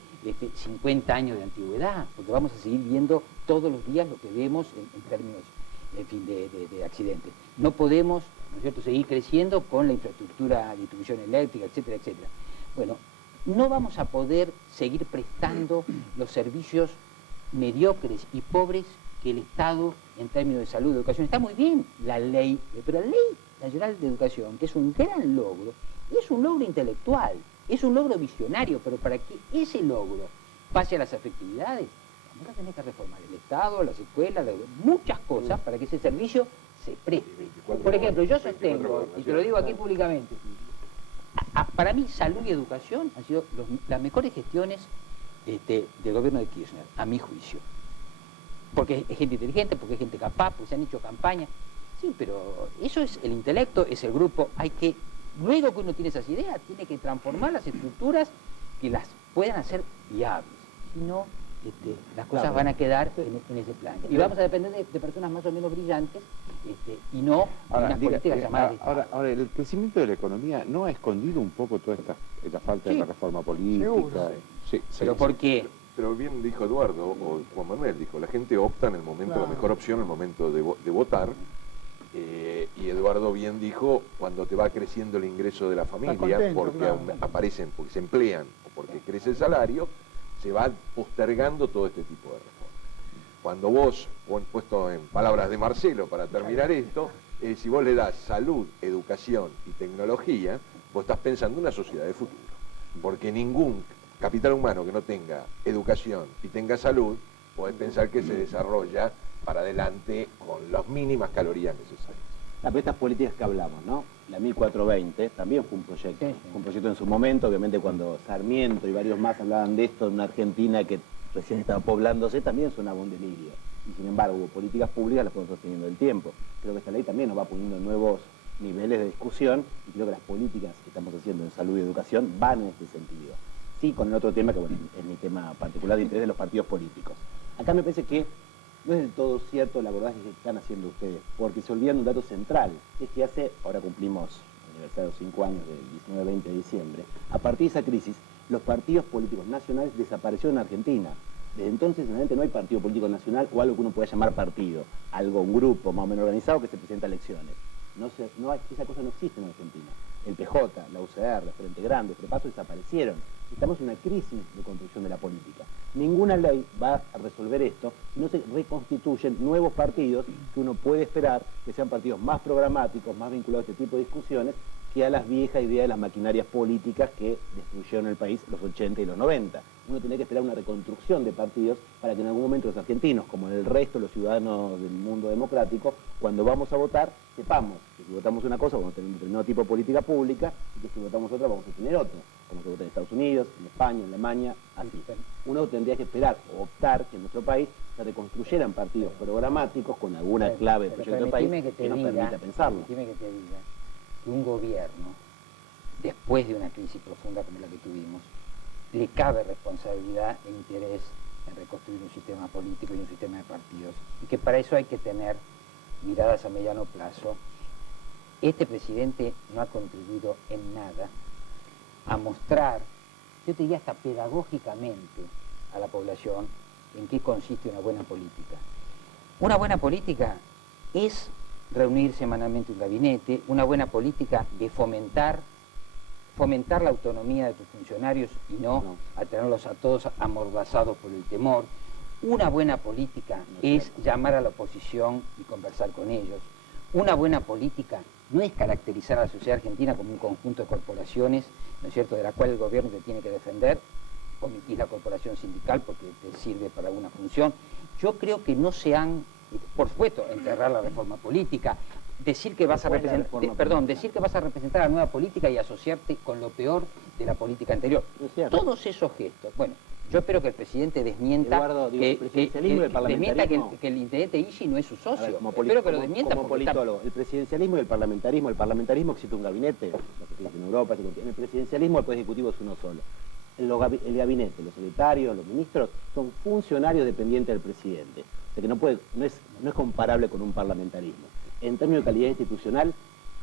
50 años de antigüedad, porque vamos a seguir viendo todos los días lo que vemos en términos, en fin, de accidentes. No podemos, ¿no es cierto?, seguir creciendo con la infraestructura de distribución eléctrica, etcétera, etcétera. Bueno, no vamos a poder seguir prestando los servicios mediocres y pobres que el Estado, en términos de salud y educación, está muy bien la ley, pero la Ley Nacional de Educación, que es un gran logro, es un logro intelectual, es un logro visionario, pero para que ese logro pase a las efectividades, vamos a tener que reformar el Estado, las escuelas, muchas cosas para que ese servicio se preste. Por ejemplo, yo sostengo, y te lo digo aquí públicamente, para mí salud y educación han sido las mejores gestiones del gobierno de Kirchner, a mi juicio. Porque es gente inteligente, porque es gente capaz, porque se han hecho campañas. Sí, pero eso es el intelecto, es el grupo. Hay que, luego que uno tiene esas ideas, tiene que transformar las estructuras que las puedan hacer viables. Si no, las cosas van a quedar en ese plan. Y vamos a depender de personas más o menos brillantes y no de unas políticas llamadas. Ahora, el crecimiento de la economía no ha escondido un poco toda esta falta de la reforma política. Seguro. Sí, pero ¿por qué? Pero bien dijo Eduardo, o Juan Manuel dijo, la gente opta en el momento, la mejor opción en el momento de votar, y Eduardo bien dijo, cuando te va creciendo el ingreso de la familia, porque aparecen, porque se emplean, o porque crece el salario, se va postergando todo este tipo de reformas. Cuando vos, puesto en palabras de Marcelo, para terminar esto, si vos le das salud, educación y tecnología, vos estás pensando en una sociedad de futuro, porque ningún capital humano que no tenga educación y tenga salud, podés pensar que se desarrolla para adelante con las mínimas calorías necesarias. Pero estas políticas que hablamos, ¿no? La 1420 también fue un proyecto, fue un proyecto en su momento, obviamente cuando Sarmiento y varios más hablaban de esto en una Argentina que recién estaba poblándose, también sonaba un delirio. Y sin embargo hubo políticas públicas, las fueron sosteniendo el tiempo. Creo que esta ley también nos va poniendo nuevos niveles de discusión y creo que las políticas que estamos haciendo en salud y educación van en este sentido. Sí, con el otro tema que bueno, es mi tema particular de interés de los partidos políticos. Acá me parece que no es del todo cierto la verdad que están haciendo ustedes, porque se olvidan de un dato central, es que ahora cumplimos el aniversario de 5 años del 19-20 de diciembre, a partir de esa crisis, los partidos políticos nacionales desaparecieron en Argentina. Desde entonces, realmente no hay partido político nacional o algo que uno pueda llamar partido, un grupo más o menos organizado que se presenta a elecciones. Esa cosa no existe en Argentina. El PJ, la UCR, Frente Grande, Prepaso desaparecieron. Estamos en una crisis de construcción de la política. Ninguna ley va a resolver esto si no se reconstituyen nuevos partidos que uno puede esperar que sean partidos más programáticos, más vinculados a este tipo de discusiones, que a las viejas ideas de las maquinarias políticas que destruyeron el país los 80 y los 90. Uno tiene que esperar una reconstrucción de partidos para que en algún momento los argentinos, como el resto de los ciudadanos del mundo democrático, cuando vamos a votar, sepamos que si votamos una cosa vamos a tener un determinado tipo de política pública y que si votamos otra vamos a tener otra, como se vota en Estados Unidos, en España, en Alemania, así. Uno tendría que esperar o optar que en nuestro país se reconstruyeran partidos programáticos con alguna clave del proyecto del país que nos permita pensarlo. Permíteme que te diga que un gobierno, después de una crisis profunda como la que tuvimos, le cabe responsabilidad e interés en reconstruir un sistema político y un sistema de partidos, y que para eso hay que tener miradas a mediano plazo. Este presidente no ha contribuido en nada a mostrar, yo te diría hasta pedagógicamente, a la población en qué consiste una buena política. Una buena política es reunir semanalmente un gabinete, una buena política de fomentar la autonomía de tus funcionarios y no a tenerlos a todos amordazados por el temor. Una buena política es llamar a la oposición y conversar con ellos. Una buena política no es caracterizar a la sociedad argentina como un conjunto de corporaciones, ¿no es cierto?, de la cual el gobierno te tiene que defender, omitís la corporación sindical porque te sirve para alguna función. Yo creo que no se han, por supuesto, enterrar la reforma política, decir que vas a representar a la nueva política y asociarte con lo peor de la política anterior. Todos esos gestos, bueno, Yo espero que el presidente desmienta, Eduardo, digo, el presidencialismo y el parlamentarismo... que el intendente Ishi no es su socio. Ver, Espero que lo desmienta. Como politólogo, el presidencialismo y el parlamentarismo existe un gabinete, lo que se dice en Europa, en el presidencialismo el Poder Ejecutivo es uno solo. El gabinete, los secretarios, los ministros, son funcionarios dependientes del presidente. O sea que no es comparable con un parlamentarismo. En términos de calidad institucional,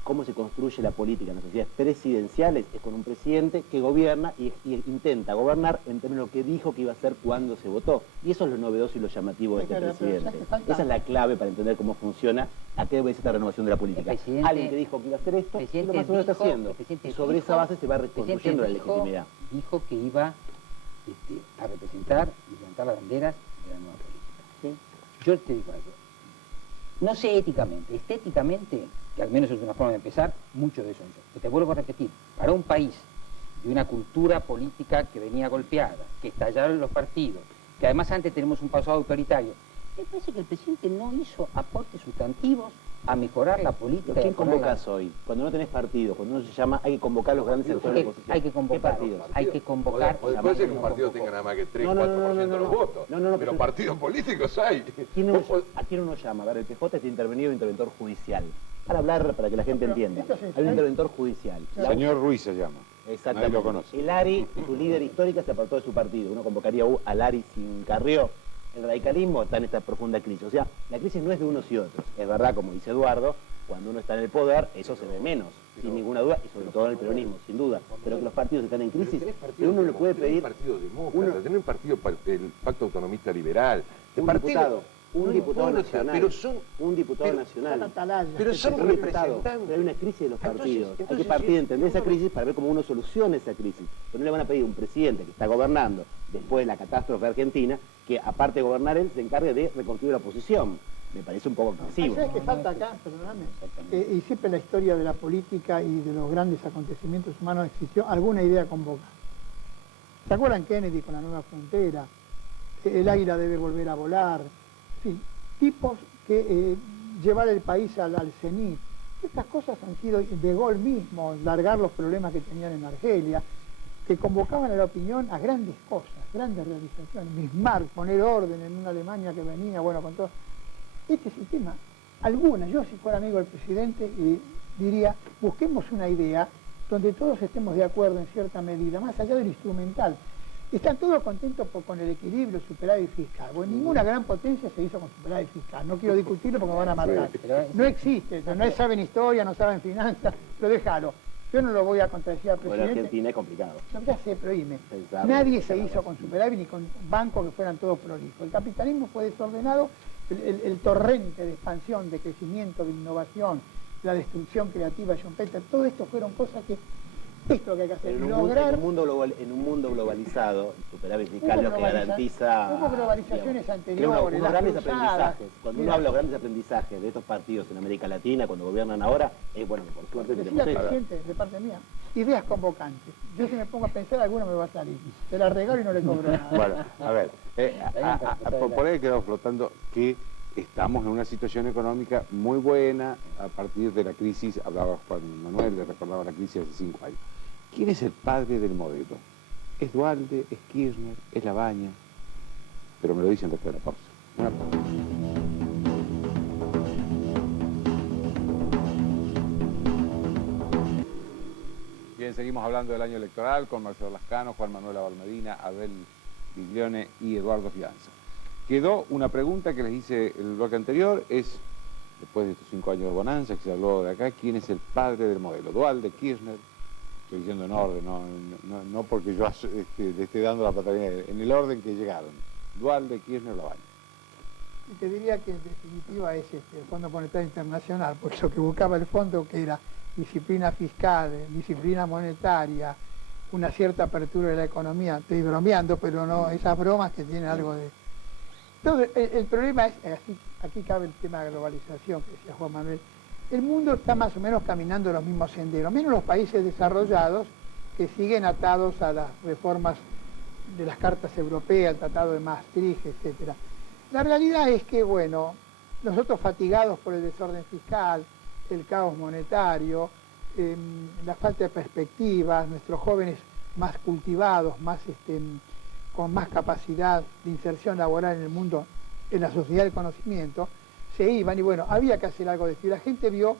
cómo se construye la política en las sociedades presidenciales es con un presidente que gobierna y intenta gobernar en términos de lo que dijo que iba a hacer cuando se votó. Y eso es lo novedoso y lo llamativo de este presidente. Esa es la clave para entender cómo funciona, a qué obedece esta renovación de la política. Alguien que dijo que iba a hacer esto, y lo más o menos está haciendo. Y sobre esa base se va reconstruyendo la legitimidad. Dijo que iba a representar y levantar las banderas de la nueva política. ¿Sí? Yo te digo algo. No sé éticamente, estéticamente, que al menos es una forma de empezar, mucho de eso yo. Que te vuelvo a repetir, para un país de una cultura política que venía golpeada, que estallaron los partidos, que además antes tenemos un pasado autoritario, me parece que el presidente no hizo aportes sustantivos a mejorar la política. ¿Quién convocas hoy? Cuando no tenés partido, cuando uno se llama, hay que convocar a los grandes sectores de la oposición. Hay que convocar. ¿Qué partidos? Hay que convocar. Puede ser que un partido tenga nada más que 3-4% de los votos. Pero partidos políticos hay. ¿A quién uno llama? A ver, el PJ está intervenido interventor judicial. Para hablar, para que la gente entienda. Hay un interventor judicial. Señor Ruiz se llama. Exactamente. Nadie lo conoce. El ARI, su líder histórica, se apartó de su partido. Uno convocaría al ARI sin Carrió. El radicalismo está en esta profunda crisis. O sea, la crisis no es de unos y otros. Es verdad, como dice Eduardo, cuando uno está en el poder, eso se ve menos, sin ninguna duda, y sobre todo en el peronismo, sin duda. Pero que los partidos están en crisis, pero uno le puede pedir... Un partido demócrata, tener un partido, el Pacto Autonomista Liberal, un diputado nacional, pero son, un diputado nacional, pero son representantes. Pero hay una crisis de los partidos. Hay que partir de entender esa crisis para ver cómo uno soluciona esa crisis. Pero no le van a pedir a un presidente que está gobernando después de la catástrofe argentina, que aparte de gobernar él, se encargue de reconstruir la oposición. Me parece un poco excesivo. ¿Sabes qué falta acá? Perdóname. Y siempre en la historia de la política y de los grandes acontecimientos humanos existió alguna idea convocada. ¿Se acuerdan Kennedy con la nueva frontera? El águila debe volver a volar. En fin, tipos que llevar el país al cenit. Estas cosas han sido de Gaulle mismo, largar los problemas que tenían en Argelia, que convocaban a la opinión a grandes cosas, grandes realizaciones. Bismarck, poner orden en una Alemania que venía, bueno, con todo. Este sistema, yo si fuera amigo del presidente, diría, busquemos una idea donde todos estemos de acuerdo en cierta medida, más allá del instrumental. Están todos contentos con el equilibrio, superávit fiscal. Bueno, ninguna gran potencia se hizo con superávit fiscal. No quiero discutirlo porque me van a matar. No existe, no saben historia, no saben finanzas, pero déjalo. Yo no lo voy a contradecir al presidente. Bueno, Argentina es complicado. No, ya sé, pero dime. Nadie se hizo con superávit ni con bancos que fueran todos prolijos. El capitalismo fue desordenado, el torrente de expansión, de crecimiento, de innovación, la destrucción creativa de John Peters, todo esto fueron cosas que... Esto que hay que hacer, en un mundo globalizado, el superávit fiscal lo que garantiza... Hubo globalizaciones anteriores, unos grandes aprendizajes. Cuando uno habla de grandes aprendizajes de estos partidos en América Latina, cuando gobiernan ahora, es bueno, por suerte tenemos eso. Presidente, de parte mía, ideas convocantes. Yo si me pongo a pensar, alguno me va a salir. Se la regalo y no le cobro nada. Bueno, a ver, por ahí quedó flotando que estamos en una situación económica muy buena a partir de la crisis, hablaba Juan Manuel, le recordaba la crisis hace 5 años. ¿Quién es el padre del modelo? ¿Es Duhalde? ¿Es Kirchner? ¿Es Labaña? Pero me lo dicen después de la pausa. Una pausa. Bien, seguimos hablando del año electoral con Marcelo Lascano, Juan Manuel Abalmedina, Abel Biglione y Eduardo Fianza. Quedó una pregunta que les hice el bloque anterior, es, después de estos 5 años de bonanza que se habló de acá, ¿quién es el padre del modelo? Duhalde, Kirchner, estoy diciendo en orden, no porque yo le esté dando la paternidad, en el orden que llegaron. Duhalde, Kirchner, Labaña. Y te diría que en definitiva es el Fondo Monetario Internacional, porque lo que buscaba el fondo que era disciplina fiscal, disciplina monetaria, una cierta apertura de la economía, estoy bromeando, pero no esas bromas que tienen algo de... Entonces, el problema es, aquí cabe el tema de globalización, que decía Juan Manuel, el mundo está más o menos caminando los mismos senderos, menos los países desarrollados que siguen atados a las reformas de las cartas europeas, el Tratado de Maastricht, etc. La realidad es que, bueno, nosotros fatigados por el desorden fiscal, el caos monetario, la falta de perspectivas, nuestros jóvenes más cultivados, más con más capacidad de inserción laboral en el mundo, en la sociedad del conocimiento, se iban y bueno, había que hacer algo de esto. Y la gente vio,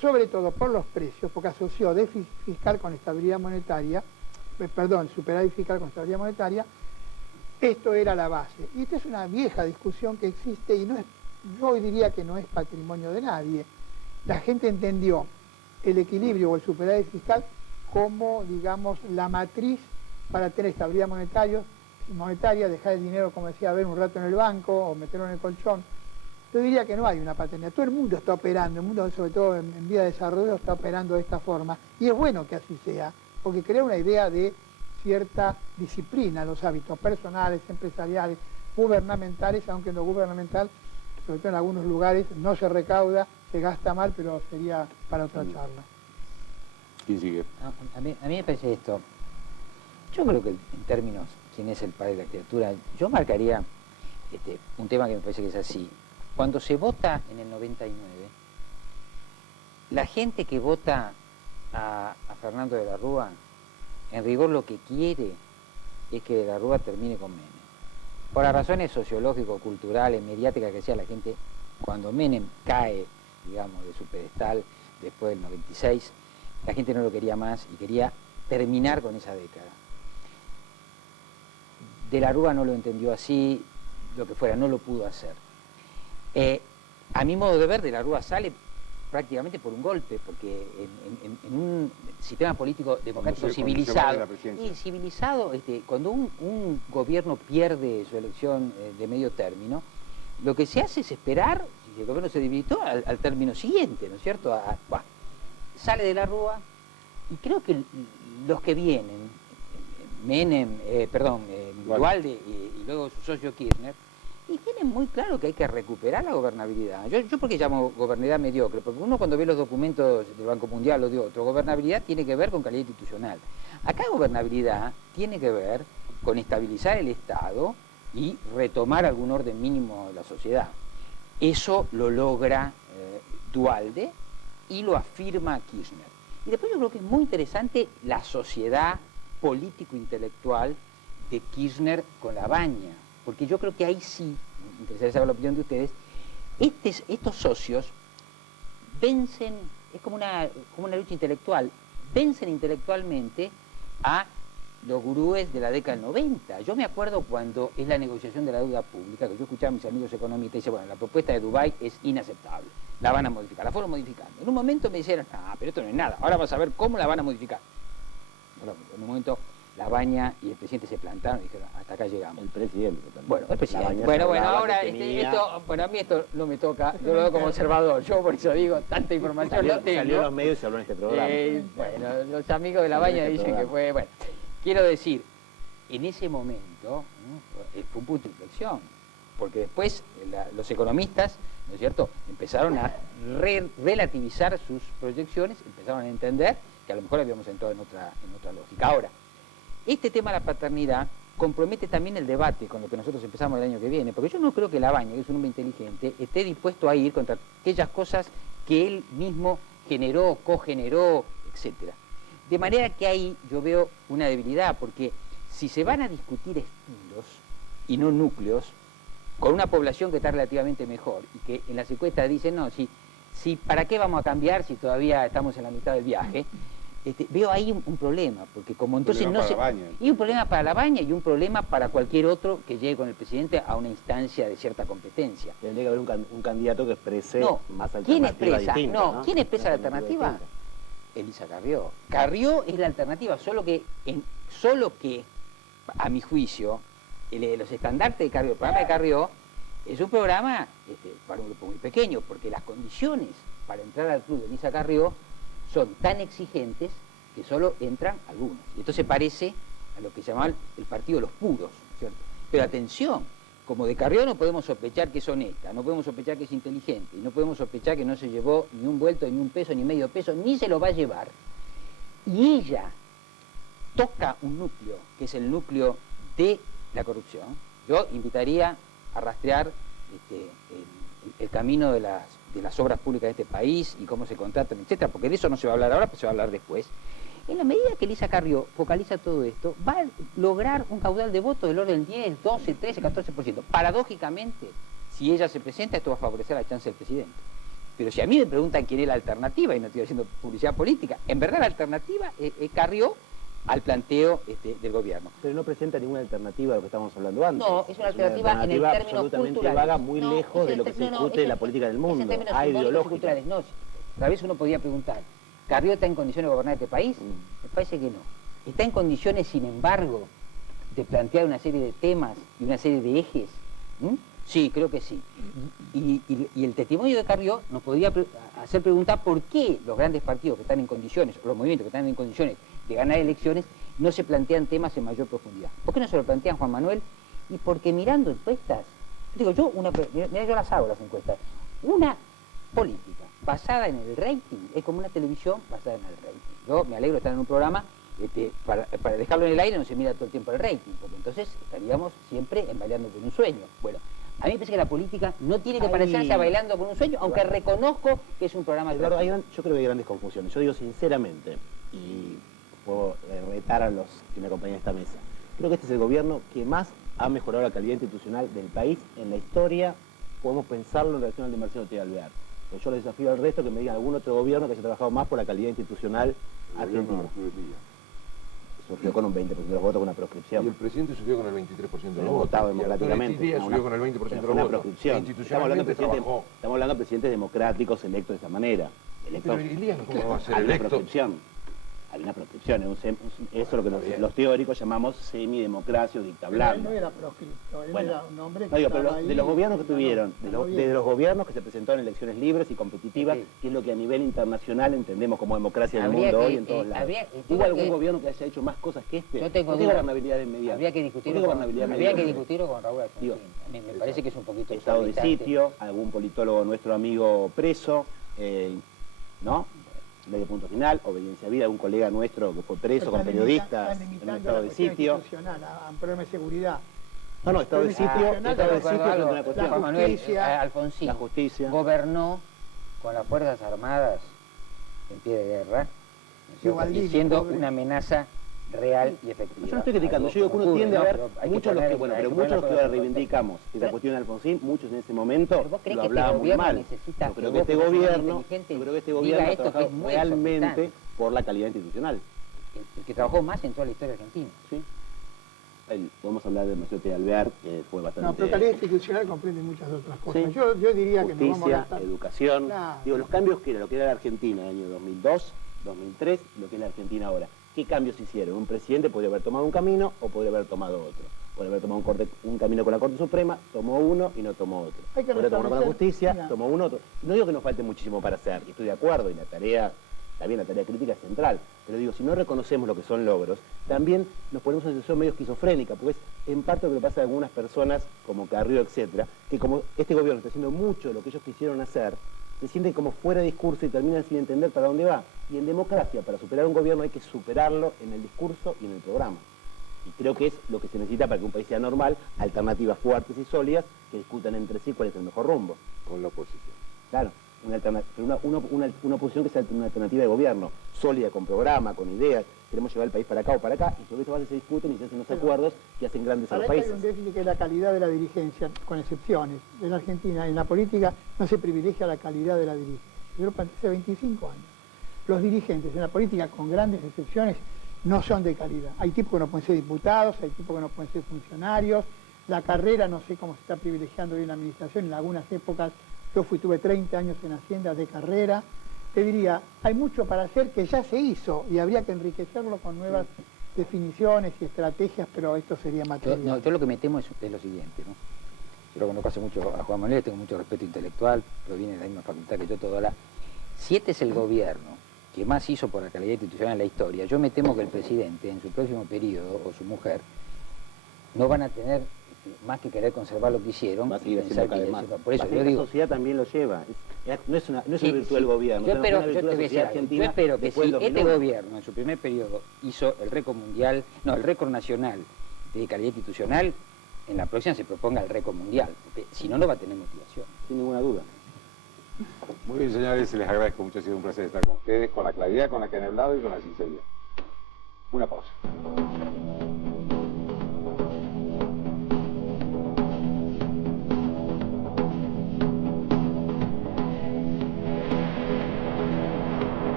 sobre todo por los precios, porque asoció déficit fiscal con estabilidad monetaria, superávit fiscal con estabilidad monetaria, esto era la base. Y esta es una vieja discusión que existe y no es, yo hoy diría que no es patrimonio de nadie. La gente entendió el equilibrio o el superávit fiscal como, digamos, la matriz para tener estabilidad monetaria, dejar el dinero, como decía, ver un rato en el banco o meterlo en el colchón. Yo diría que no hay una paternidad. Todo el mundo está operando, el mundo sobre todo en vía de desarrollo está operando de esta forma. Y es bueno que así sea, porque crea una idea de cierta disciplina en los hábitos personales, empresariales, gubernamentales, aunque en lo gubernamental, sobre todo en algunos lugares, no se recauda, se gasta mal, pero sería para otra charla. ¿Quién sigue? A mí me parece esto. Yo creo que en términos, quién es el padre de la criatura, yo marcaría un tema que me parece que es así. Cuando se vota en el 99, la gente que vota a Fernando de la Rúa, en rigor lo que quiere es que de la Rúa termine con Menem. Por las razones sociológico-culturales, mediáticas que sea la gente, cuando Menem cae, digamos, de su pedestal después del 96, la gente no lo quería más y quería terminar con esa década. De la Rúa no lo entendió así, lo que fuera, no lo pudo hacer. A mi modo de ver, de la Rúa sale prácticamente por un golpe, porque en un sistema político democrático civilizado, cuando un gobierno pierde su elección de medio término, lo que se hace es esperar, si el gobierno se debilitó, al término siguiente, ¿no es cierto? Sale de la Rúa, y creo que los que vienen, Duhalde y luego su socio Kirchner, y tienen muy claro que hay que recuperar la gobernabilidad. Yo porque llamo gobernabilidad mediocre, porque uno cuando ve los documentos del Banco Mundial o de otro, gobernabilidad tiene que ver con calidad institucional. Acá gobernabilidad tiene que ver con estabilizar el Estado y retomar algún orden mínimo de la sociedad. Eso lo logra Duhalde y lo afirma Kirchner. Y después yo creo que es muy interesante la sociedad político-intelectual de Kirchner con Labaña, porque yo creo que ahí sí, me interesaría saber la opinión de ustedes, estos socios vencen, es como una lucha intelectual, vencen intelectualmente a los gurúes de la década del 90. Yo me acuerdo cuando es la negociación de la deuda pública, que yo escuchaba a mis amigos economistas y decía, bueno, la propuesta de Dubái es inaceptable, la van a modificar, la fueron modificando. En un momento me dijeron, pero esto no es nada, ahora vamos a ver cómo la van a modificar. Bueno, en un momento Labaña y el presidente se plantaron y dijeron, hasta acá llegamos. El presidente también. Bueno, el presidente. Bueno, ahora a mí esto no me toca, yo lo veo como observador, yo por eso digo, tanta información no tengo. Salió en los medios y se habló en este programa. Bueno, los amigos de Labaña dicen que fue, bueno, quiero decir, en ese momento fue un punto de inflexión, porque después los economistas, ¿no es cierto?, empezaron a relativizar sus proyecciones, empezaron a entender que a lo mejor habíamos entrado en otra lógica. Ahora, este tema de la paternidad compromete también el debate con lo que nosotros empezamos el año que viene, porque yo no creo que Labaña, que es un hombre inteligente, esté dispuesto a ir contra aquellas cosas que él mismo generó, cogeneró, etc. De manera que ahí yo veo una debilidad, porque si se van a discutir estilos y no núcleos, con una población que está relativamente mejor y que en las encuestas dicen, no, si ¿para qué vamos a cambiar si todavía estamos en la mitad del viaje? Veo ahí un problema, porque como entonces no se... Y un problema para Labaña y un problema para cualquier otro que llegue con el presidente a una instancia de cierta competencia. Tendría que haber un candidato que exprese más alternativa. ¿Quién expresa? Distinta, ¿Quién expresa la alternativa? Elisa Carrió. Carrió es la alternativa, solo que a mi juicio, los estandartes de Carrió, el programa de Carrió, es un programa para un grupo muy pequeño, porque las condiciones para entrar al club de Elisa Carrió son tan exigentes que solo entran algunos. Y esto se parece a lo que se llama el partido de los puros, ¿cierto? Pero atención, como de Carrió no podemos sospechar que es honesta, no podemos sospechar que es inteligente, y no podemos sospechar que no se llevó ni un vuelto, ni un peso, ni medio peso, ni se lo va a llevar. Y ella toca un núcleo, que es el núcleo de la corrupción. Yo invitaría a rastrear el camino de las obras públicas de este país y cómo se contratan, etcétera, porque de eso no se va a hablar ahora, pero se va a hablar después. En la medida que Elisa Carrió focaliza todo esto, va a lograr un caudal de votos del orden 10, 12, 13, 14%. Paradójicamente, si ella se presenta, esto va a favorecer la chance del presidente. Pero si a mí me preguntan quién es la alternativa, y no estoy haciendo publicidad política, en verdad la alternativa es Carrió al planteo del gobierno. Pero no presenta ninguna alternativa a lo que estábamos hablando antes. No, es una alternativa en el término absolutamente cultural. vaga, muy lejos de lo que se discute en la política del mundo. Hay ideológica. No, tal vez uno podría preguntar, ¿Carrió está en condiciones de gobernar este país? Me parece que no. ¿Está en condiciones, sin embargo, de plantear una serie de temas y una serie de ejes? Sí, creo que sí. Y el testimonio de Carrió nos podría hacer preguntar por qué los grandes partidos que están en condiciones, o los movimientos que están en condiciones de ganar elecciones, no se plantean temas en mayor profundidad. ¿Por qué no se lo plantean, Juan Manuel? Y porque mirando encuestas, digo yo, mira, yo las hago las encuestas, una política basada en el rating es como una televisión basada en el rating. Yo me alegro de estar en un programa para dejarlo en el aire no se mira todo el tiempo el rating, porque entonces estaríamos siempre bailando con un sueño. Bueno, a mí me parece que la política no tiene que parecerse a Bailando con un sueño, aunque reconozco que es un programa Eduardo, yo creo que hay grandes confusiones. Yo digo sinceramente, y puedo retar a los que me acompañan en esta mesa, creo que este es el gobierno que más ha mejorado la calidad institucional del país en la historia. Podemos pensarlo en relación al de Marcelo T. Alvear. Yo les desafío al resto que me digan algún otro gobierno que haya trabajado más por la calidad institucional argentina. Surgió con un 20% de los votos con una proscripción. Y el presidente surgió con el 23% de los votos. Votado democráticamente. Y surgió con el 20% de los votos. Proscripción. Estamos hablando de presidentes democráticos electos de esa manera. Pero Elías, ¿cómo va a ser electo? Hay una proscripción. Eso es lo que los teóricos llamamos semidemocracia o dictablanda. Él no era proscripto, él era un hombre que no digo, pero estaba ahí, de los gobiernos que tuvieron, de los gobiernos que se presentaron en elecciones libres y competitivas, que es lo que a nivel internacional entendemos como democracia en el mundo hoy en todos lados. ¿Hubo algún gobierno que haya hecho más cosas que este? Yo tengo dudas. Gobernabilidad inmediata. Habría que discutirlo con Raúl Alfonsín. A mí me parece que es un poquito estado de sitio, algún politólogo nuestro amigo preso, ¿no? Medio punto final, obediencia a vida, algún colega nuestro que fue preso con periodistas en un estado de sitio. A un problema de seguridad. No, estado de sitio es una cuestión. Juan Manuel, Alfonsín la justicia gobernó con las Fuerzas Armadas en pie de guerra, y siendo una amenaza real y efectiva. Yo no estoy criticando, yo digo que uno tiende a ver muchos de los que ahora reivindicamos esa cuestión de Alfonsín, muchos en ese momento lo hablaban muy mal. Yo creo que este gobierno ha trabajado realmente por la calidad institucional. El que trabajó más en toda la historia argentina. Sí. Podemos hablar de Marcelo T. Alvear, que fue bastante... No, pero calidad institucional comprende muchas otras cosas. Sí. Yo diría justicia, que no vamos a gastar... educación, digo, los cambios que era lo que era la Argentina en el año 2002, 2003, lo que es la Argentina ahora. ¿Qué cambios hicieron? Un presidente podría haber tomado un camino o podría haber tomado otro. Podría haber tomado un camino con la Corte Suprema, tomó uno y no tomó otro. Podría tomar con la justicia, tomó uno otro. No digo que nos falte muchísimo para hacer, y estoy de acuerdo, y la tarea crítica es central, pero digo, si no reconocemos lo que son logros, también nos ponemos en una situación medio esquizofrénica, porque es en parte lo que pasa a algunas personas, como Carrió, etcétera, que como este gobierno está haciendo mucho de lo que ellos quisieron hacer, se sienten como fuera de discurso y terminan sin entender para dónde va. Y en democracia, para superar un gobierno hay que superarlo en el discurso y en el programa. Y creo que es lo que se necesita para que un país sea normal, alternativas fuertes y sólidas que discutan entre sí cuál es el mejor rumbo. Con la oposición. Claro, una oposición que sea una alternativa de gobierno, sólida, con programa, con ideas. Queremos llevar el país para acá o para acá, y sobre esa base se discuten y se hacen los acuerdos que hacen grandes a los países. Hay un déficit que es la calidad de la dirigencia, con excepciones. En la Argentina, en la política, no se privilegia la calidad de la dirigencia. Yo lo planteé hace 25 años. Los dirigentes en la política, con grandes excepciones, no son de calidad. Hay tipos que no pueden ser diputados, hay tipos que no pueden ser funcionarios. La carrera, no sé cómo se está privilegiando hoy en la administración. En algunas épocas tuve 30 años en Hacienda de carrera. Te diría, hay mucho para hacer que ya se hizo y habría que enriquecerlo con nuevas definiciones y estrategias, pero esto sería material. Yo lo que me temo es lo siguiente, ¿no? Yo lo conozco hace mucho a Juan Manuel, tengo mucho respeto intelectual, proviene de la misma facultad que yo toda la... Si este es el gobierno que más hizo por la calidad institucional en la historia, yo me temo que el presidente en su próximo periodo, o su mujer, no van a tener más que querer conservar lo que hicieron. Va a seguir haciendo cada vez más. Por eso yo digo, la sociedad también lo lleva. No es una virtud del gobierno. Yo espero que si este gobierno en su primer periodo hizo el récord nacional de calidad institucional, en la próxima se proponga el récord mundial, porque si no, no va a tener motivación. Sin ninguna duda. Muy bien, señores, les agradezco mucho, ha sido un placer estar con ustedes, con la claridad con la que han hablado y con la sinceridad. Una pausa.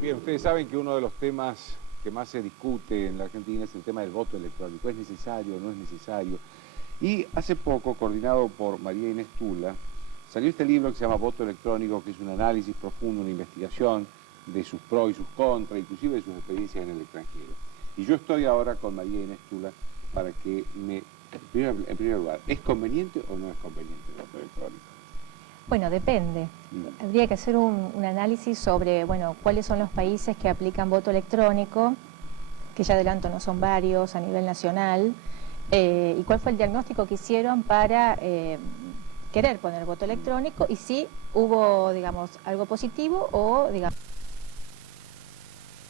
Bien, ustedes saben que uno de los temas que más se discute en la Argentina es el tema del voto electrónico. ¿Es necesario o no es necesario? Y hace poco, coordinado por María Inés Tula, salió este libro que se llama Voto Electrónico, que es un análisis profundo, una investigación de sus pros y sus contras, inclusive de sus experiencias en el extranjero. Y yo estoy ahora con María Inés Tula para que me... En primer lugar, ¿es conveniente o no es conveniente el voto electrónico? Bueno, depende. Habría que hacer un análisis sobre, bueno, cuáles son los países que aplican voto electrónico, que ya adelanto no son varios a nivel nacional, y cuál fue el diagnóstico que hicieron para querer poner voto electrónico y si hubo, digamos, algo positivo o, digamos...